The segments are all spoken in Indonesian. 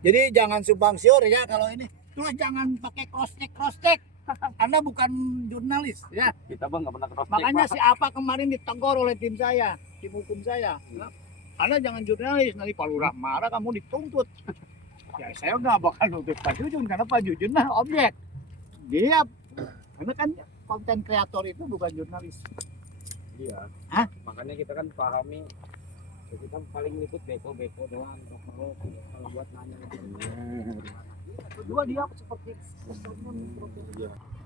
Jadi jangan sumbang siur ya kalau ini. Terus jangan pakai cross-check. Anda bukan jurnalis ya. Kita bang nggak pernah cross check. Makanya si apa kemarin ditegur oleh tim saya, tim hukum saya. Anda jangan jurnalis, nanti Pak Lurah marah kamu dituntut. Ya saya nggak bakal nuntut Pak Jujun karena Pak Jujun mah objek. Dia karena kan konten kreator itu bukan jurnalis. Iya. Hah? Makanya kita kan pahami. Kita paling ikut beko doang kalau buat nanya. Kedua dia seperti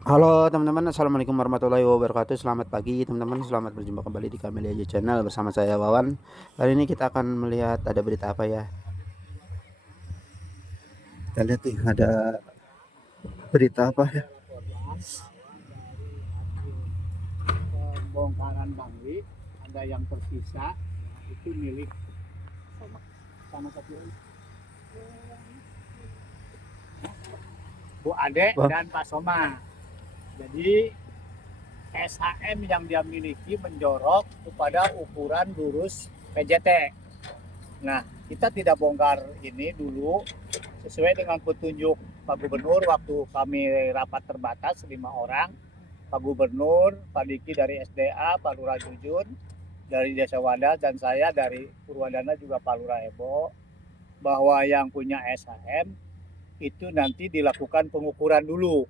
Halo teman-teman, assalamualaikum warahmatullahi wabarakatuh. Selamat pagi teman-teman, selamat berjumpa kembali di Camelia Aja Channel bersama saya Wawan. Kali ini kita akan melihat ada berita apa ya. Kita lihat nih ada berita apa ya. Pembongkaran Bangli ada yang tersisa itu milik sama satu Bu Ade dan Pak Soma. Jadi SHM yang dia miliki menjorok kepada ukuran lurus PJT. Nah, kita tidak bongkar ini dulu sesuai dengan petunjuk Pak Gubernur waktu kami rapat terbatas 5 orang. Pak Gubernur, Pak Diki dari SDA, Pak Lurah Jujun dari Desa Wadas, dan saya dari Purwadana juga Pak Lurah Ebo, bahwa yang punya SHM itu nanti dilakukan pengukuran dulu.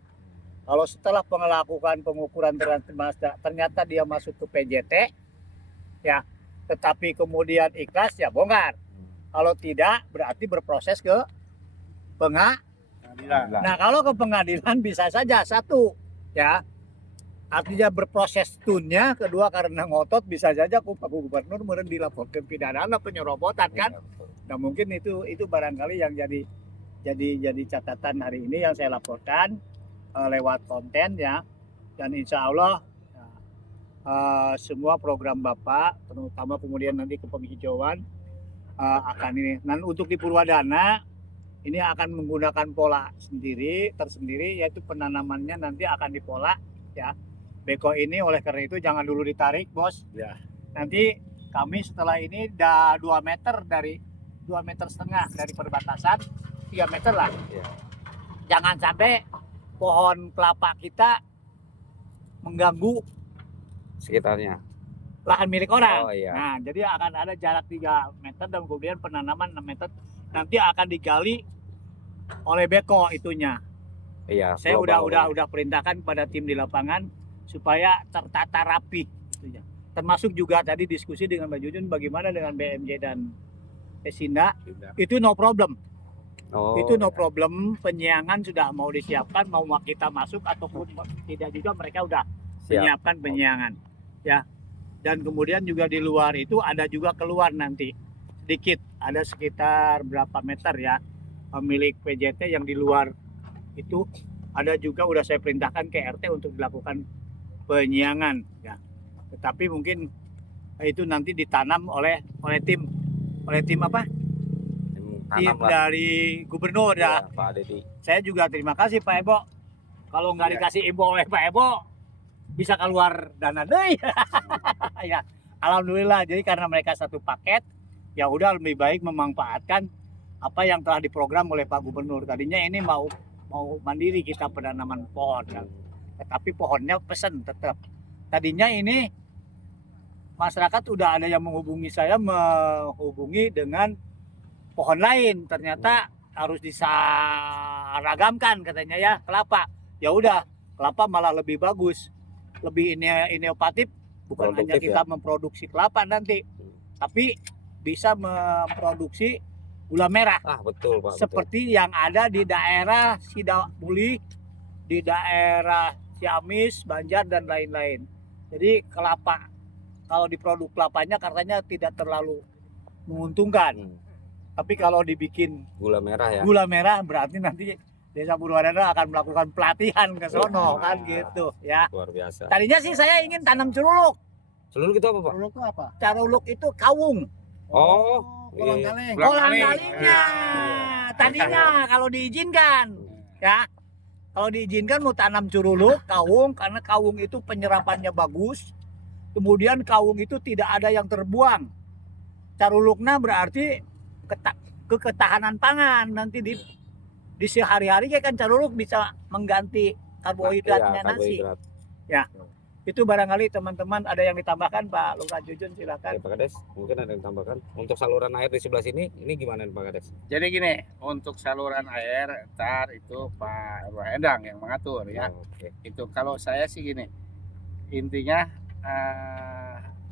Kalau setelah melakukan pengukuran ternyata dia masuk ke PJT, ya, tetapi kemudian ikhlas, ya bongkar. Kalau tidak, berarti berproses ke pengadilan. Nah, kalau ke pengadilan bisa saja satu, ya, artinya berproses tunnya. Kedua, karena ngotot bisa saja Pak Gubernur meren dilaporkan pidana penyerobotan kan. Nah, mungkin itu barangkali yang jadi catatan hari ini yang saya laporkan lewat konten ya. Dan insya Allah semua program Bapak, terutama kemudian nanti ke penghijauan akan ini. Dan untuk di Purwadana ini akan menggunakan pola tersendiri, yaitu penanamannya nanti akan dipola ya. Beko ini oleh karena itu jangan dulu ditarik, Bos. Ya. Nanti kami setelah ini udah 2 meter dari 2,5 meter dari perbatasan, 3 meter lah. Ya. Jangan sampai pohon kelapa kita mengganggu Sekitarnya. lahan milik orang. Oh, iya. Nah, jadi akan ada jarak 3 meter dan kemudian penanaman 6 meter. Nanti akan digali oleh beko itunya. Iya. Saya udah perintahkan pada tim di lapangan supaya tertata rapi itunya. Termasuk juga tadi diskusi dengan Mbak Jujun bagaimana dengan BMJ dan Esinda. Itu no problem. Itu no problem. Penyiangan sudah mau disiapkan, mau kita masuk ataupun tidak juga mereka udah menyiapkan penyiangan. Ya. Dan kemudian juga di luar itu ada juga keluar nanti sedikit, ada sekitar berapa meter ya milik PJT yang di luar itu ada juga udah saya perintahkan ke RT untuk dilakukan penyiangan ya. Tetapi mungkin itu nanti ditanam oleh tim apa? Tim dari gubernur ya. Pak Dedi. Saya juga terima kasih Pak Ebo. Kalau nggak dikasih Ebo oleh Pak Ebo bisa keluar dana deh. Ya, alhamdulillah. Jadi karena mereka satu paket, ya udah lebih baik memanfaatkan apa yang telah diprogram oleh Pak Gubernur. Tadinya ini mau mandiri kita penanaman pohon kan. Tetapi pohonnya pesen tetap. Tadinya ini masyarakat udah ada yang menghubungi saya dengan pohon lain. Ternyata harus diseragamkan katanya ya kelapa. Ya udah, kelapa malah lebih bagus, lebih inovatif. Bukan hanya kita memproduksi kelapa nanti, tapi bisa memproduksi gula merah. Betul Pak. Seperti yang ada di daerah Sidabuli, di daerah Ciamis, Banjar dan lain-lain. Jadi kelapa, kalau diproduk kelapanya katanya tidak terlalu menguntungkan. Tapi kalau dibikin gula merah ya. Gula merah berarti nanti Desa Purwadana akan melakukan pelatihan ke sono kan gitu ya. Luar biasa. Tadinya sih saya ingin tanam curuluk. Curuluk itu apa Pak? Curuluk itu apa? Curuluk itu kawung. Kolang-kalingnya. Tadinya kalau diizinkan ya. Kalau diizinkan mau tanam curuluk, kawung, karena kawung itu penyerapannya bagus. Kemudian kawung itu tidak ada yang terbuang. Curuluknya berarti ketahanan pangan nanti di sehari-hari kan caruruk bisa mengganti karbohidratnya nasi. Karbohidrat. Ya. Itu barangkali teman-teman ada yang ditambahkan Pak Lurah Jujun, silakan. Oke, Pak Kades, mungkin ada yang tambahkan. Untuk saluran air di sebelah sini, ini gimana nih, Pak Kades? Jadi gini, untuk saluran air ntar itu Pak Ruah Endang yang mengatur ya. Oke. Itu kalau saya sih gini, intinya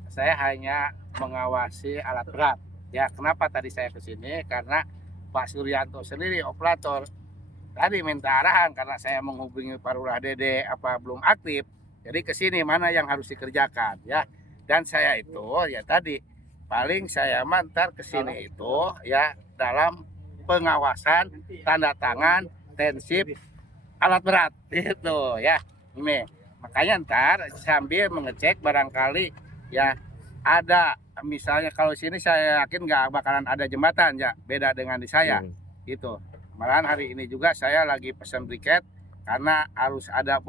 saya hanya mengawasi alat berat. Ya, kenapa tadi saya ke sini? Karena Pak Suryanto sendiri operator tadi minta arahan karena saya menghubungi Pak Lurah Dede apa belum aktif. Jadi ke sini mana yang harus dikerjakan ya. Dan saya itu ya tadi paling saya mantar ke sini itu ya dalam pengawasan tanda tangan tensip alat berat gitu ya. Ini makanya ntar sambil mengecek barangkali ya ada misalnya kalau sini saya yakin nggak bakalan ada jembatan ya, beda dengan di saya gitu. Malahan hari ini juga saya lagi pesan briket karena harus ada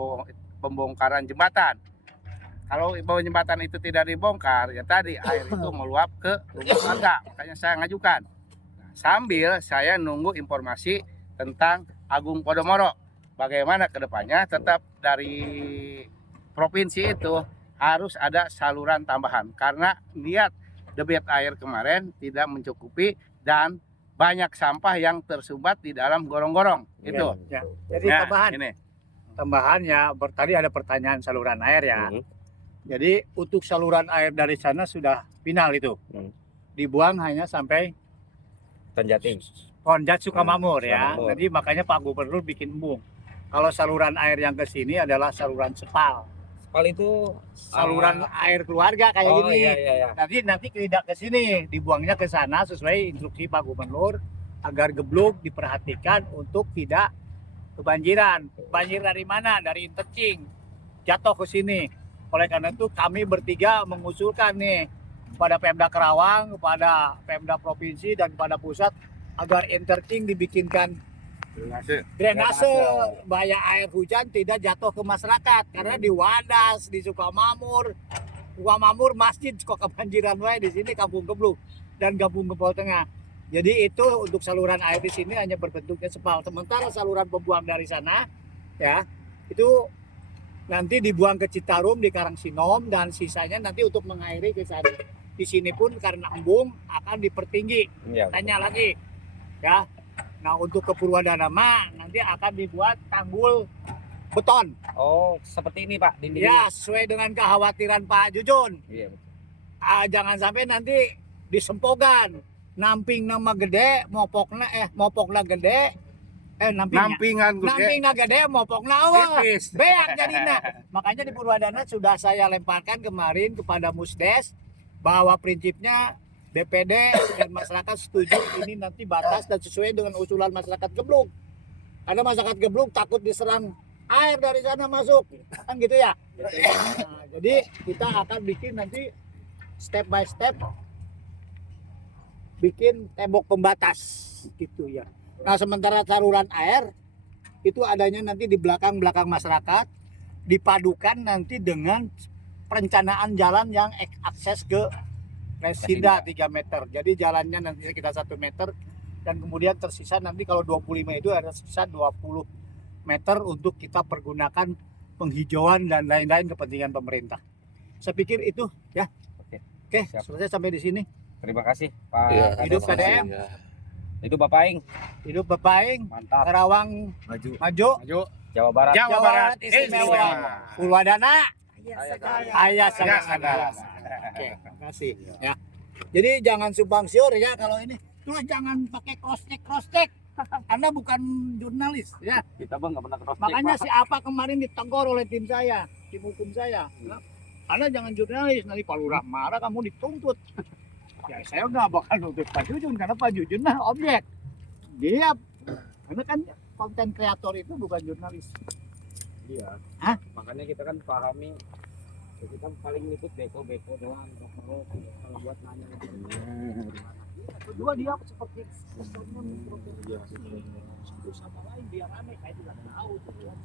pembongkaran jembatan. Kalau jembatan itu tidak dibongkar ya tadi air itu meluap ke rumah warga, makanya saya ngajukan. Nah, sambil saya nunggu informasi tentang Agung Podomoro bagaimana kedepannya. Tetap dari provinsi itu harus ada saluran tambahan karena lihat debit air kemarin tidak mencukupi dan banyak sampah yang tersumbat di dalam gorong-gorong itu. Ya. Jadi Nah, tambahan. ini. Tambahannya tadi ada pertanyaan saluran air ya. Jadi untuk saluran air dari sana sudah final itu. Dibuang hanya sampai Tanjating. Ponjat Sukamamur ya. Sukamamur. Jadi makanya Pak Gubernur bikin embung. Kalau saluran air yang ke sini adalah saluran sepal. Sepal itu Saluran air keluarga kayak oh, gini. iya. Nanti tidak ke sini, dibuangnya ke sana sesuai instruksi Pak Gubernur agar gebluk diperhatikan untuk tidak kebanjiran. Banjir dari mana? Dari intercing jatuh ke sini. Oleh karena itu kami bertiga mengusulkan nih kepada Pemda Karawang, kepada Pemda Provinsi dan kepada pusat agar intercing dibikinkan drainase bahaya air hujan tidak jatuh ke masyarakat karena di Wadas, di Sukamamur masjid kok kebanjiran wae di sini Kampung Gebluk dan Kampung Gempol Tengah. Jadi itu untuk saluran air di sini hanya berbentuknya sepal. Sementara saluran pembuang dari sana ya itu nanti dibuang ke Citarum di Karangsinom dan sisanya nanti untuk mengairi ke sana. Di sini pun karena embung akan dipertinggi. Iya. Tanya lagi ya. Nah untuk ke Purwadanama nanti akan dibuat tanggul beton. Oh, seperti ini Pak dindingnya. Ya sesuai dengan kekhawatiran Pak Jujun. Iya. Jangan sampai nanti disempogan. Namping nama gede, mopokna gede. Nampingan Nampingna gede, mopokna awal. tipis. Beak jadinya. Makanya di Purwadana sudah saya lemparkan kemarin kepada Musdes bahwa prinsipnya DPD dan masyarakat setuju ini nanti batas dan sesuai dengan usulan masyarakat Gebluk. Karena masyarakat Gebluk takut diserang air dari sana masuk, kan gitu ya. Nah, jadi kita akan bikin nanti step by step bikin tembok pembatas gitu ya. Nah sementara saluran air itu adanya nanti di belakang masyarakat dipadukan nanti dengan perencanaan jalan yang akses ke Resinda 3 meter. Jadi jalannya nanti sekitar 1 meter dan kemudian tersisa nanti kalau 25 itu ada sisa 20 meter untuk kita pergunakan penghijauan dan lain-lain kepentingan pemerintah. Saya pikir itu ya. Oke, Siap. selesai sampai di sini. Terima kasih Pak. Iya, Kades. Hidup KDM. Hidup Bapak Aing. Hidup Bepaing, Mantap. Karawang Maju. maju, Jawa Barat. Jawa Barat istimewa. Purwadana ayah Ya, sadar. Oke, makasih ya. Jadi jangan sumbang siur ya kalau ini. Terus jangan pakai cross-check. Anda bukan jurnalis ya. Kita Bang nggak pernah cross check. Makanya siapa kemarin ditegur oleh tim saya, tim hukum saya. Anda jangan jurnalis, nanti Pak Lurah marah kamu dituntut. Ya saya nggak bakal nuntut Pak Jujun karena Pak Jujun mah objek. Dia karena kan konten kreator itu bukan jurnalis. Iya. Hah? Makanya kita kan pahami kita paling liput beko doang kalau buat nanya. Kedua dia seperti kesannya memproteksi satu sama lain biar rame kayak tidak tahu tujuan.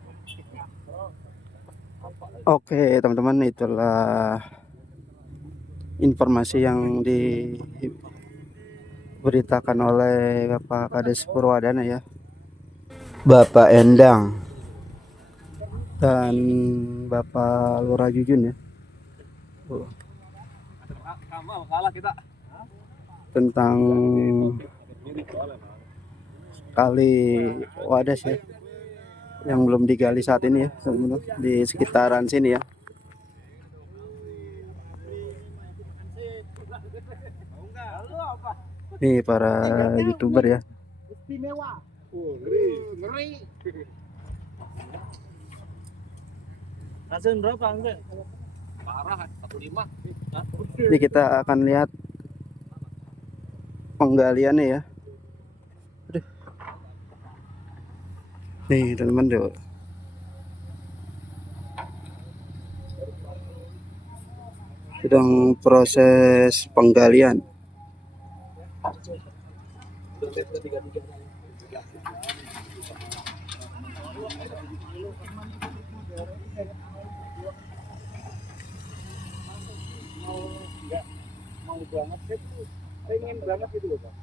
Oke teman-teman, itulah informasi yang diberikan diberitakan oleh Bapak Kades Purwadana ya, Bapak Endang dan Bapak Lurah Jujun ya, kalah kita. tentang kali Wadas ya yang belum digali saat ini ya, teman-teman, di sekitaran sini ya. Nih para YouTuber ya. Istimewa. Ngeri. Hasil berapa enggak? Parah 15. Ini kita akan lihat penggaliannya ya. Aduh. Nih teman-teman tuh. Sedang proses penggalian. Mau banget sih, pengen banget gitu loh, Pak.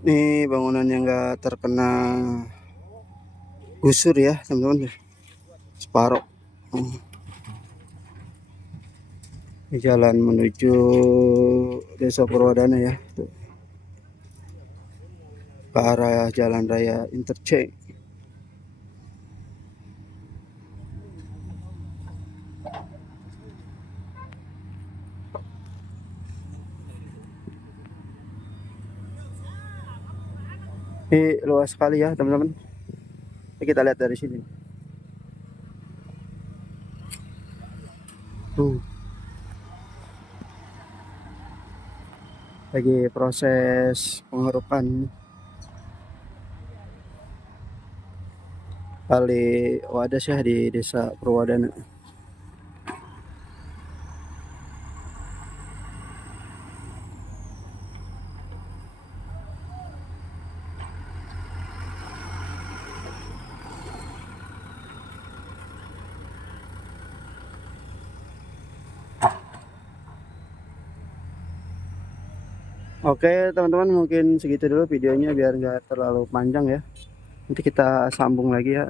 Nih bangunan yang enggak terkena gusur ya teman-teman, separuh. Ini jalan menuju Desa Purwadana ya, tuh. Ke arah Jalan Raya Interchange. Ini luas sekali ya teman-teman. Ini kita lihat dari sini. Lagi proses pengerukan kali Wadas ya di Desa Purwadana. Oke teman-teman, mungkin segitu dulu videonya biar nggak terlalu panjang ya. Nanti kita sambung lagi ya.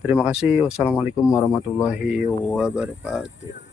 Terima kasih. Wassalamualaikum warahmatullahi wabarakatuh.